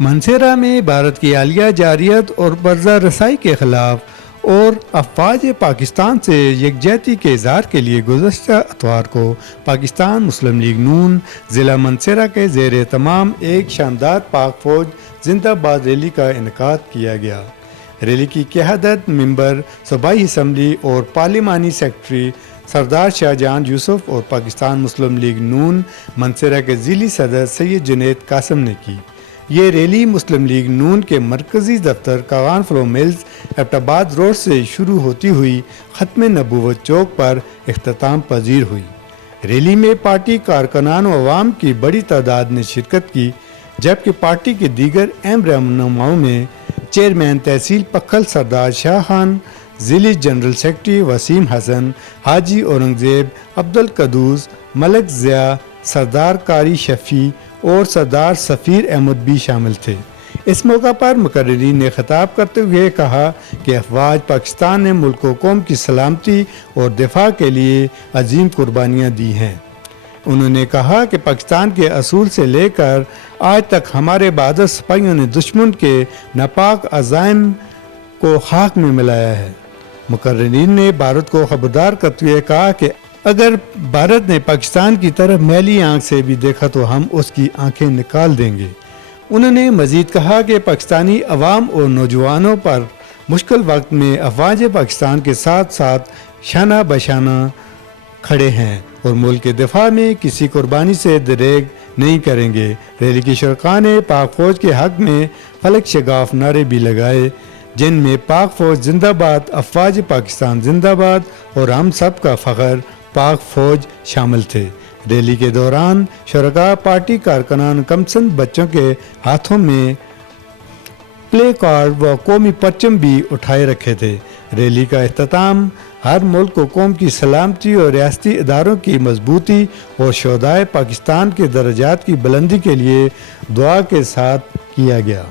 منصیرہ میں بھارت کی عالیہ جارحیت اور برزہ رسائی کے خلاف اور افواج پاکستان سے یکجہتی کے اظہار کے لیے گزشتہ اتوار کو پاکستان مسلم لیگ نون ضلع منصیرہ کے زیر اہتمام ایک شاندار پاک فوج زندہ باد ریلی کا انعقاد کیا گیا۔ ریلی کی قیادت ممبر صوبائی اسمبلی اور پارلیمانی سیکرٹری سردار شاہ جہان یوسف اور پاکستان مسلم لیگ نون منصیرہ کے ضلعی صدر سید جنید قاسم نے کی۔ یہ ریلی مسلم لیگ نون کے مرکزی دفتر کاغان فلو ملز ایبٹ آباد روڈ سے شروع ہوتی ہوئی ختم نبوت چوک پر اختتام پذیر ہوئی۔ ریلی میں پارٹی کارکنان و عوام کی بڑی تعداد نے شرکت کی، جبکہ پارٹی کے دیگر اہم رہنماؤں میں چیئرمین تحصیل پکھل سردار شاہ خان، ضلعی جنرل سیکرٹری وسیم حسن، حاجی اورنگزیب عبدالقدوس، ملک ضیاء، سردار قاری شفیع اور سردار سفیر احمد بھی شامل تھے۔ اس موقع پر مقررین نے خطاب کرتے ہوئے کہا کہ افواج پاکستان نے ملک و قوم کی سلامتی اور دفاع کے لیے عظیم قربانیاں دی ہیں۔ انہوں نے کہا کہ پاکستان کے اصول سے لے کر آج تک ہمارے بہادر سپاہیوں نے دشمن کے ناپاک عزائم کو خاک میں ملایا ہے۔ مقررین نے بھارت کو خبردار کرتے ہوئے کہا کہ اگر بھارت نے پاکستان کی طرف میلی آنکھ سے بھی دیکھا تو ہم اس کی آنکھیں نکال دیں گے۔ انہوں نے مزید کہا کہ پاکستانی عوام اور نوجوانوں پر مشکل وقت میں افواج پاکستان کے ساتھ ساتھ شانہ بشانہ کھڑے ہیں اور ملک کے دفاع میں کسی قربانی سے دریغ نہیں کریں گے۔ ریلی کی شرکاء نے پاک فوج کے حق میں فلک شگاف نعرے بھی لگائے، جن میں پاک فوج زندہ باد، افواج پاکستان زندہ باد اور ہم سب کا فخر پاک فوج شامل تھے۔ ریلی کے دوران شرکاء پارٹی کارکنان کمسن بچوں کے ہاتھوں میں پلے کارڈ و قومی پرچم بھی اٹھائے رکھے تھے۔ ریلی کا اختتام ہر ملک و قوم کی سلامتی اور ریاستی اداروں کی مضبوطی اور شہدائے پاکستان کے درجات کی بلندی کے لیے دعا کے ساتھ کیا گیا۔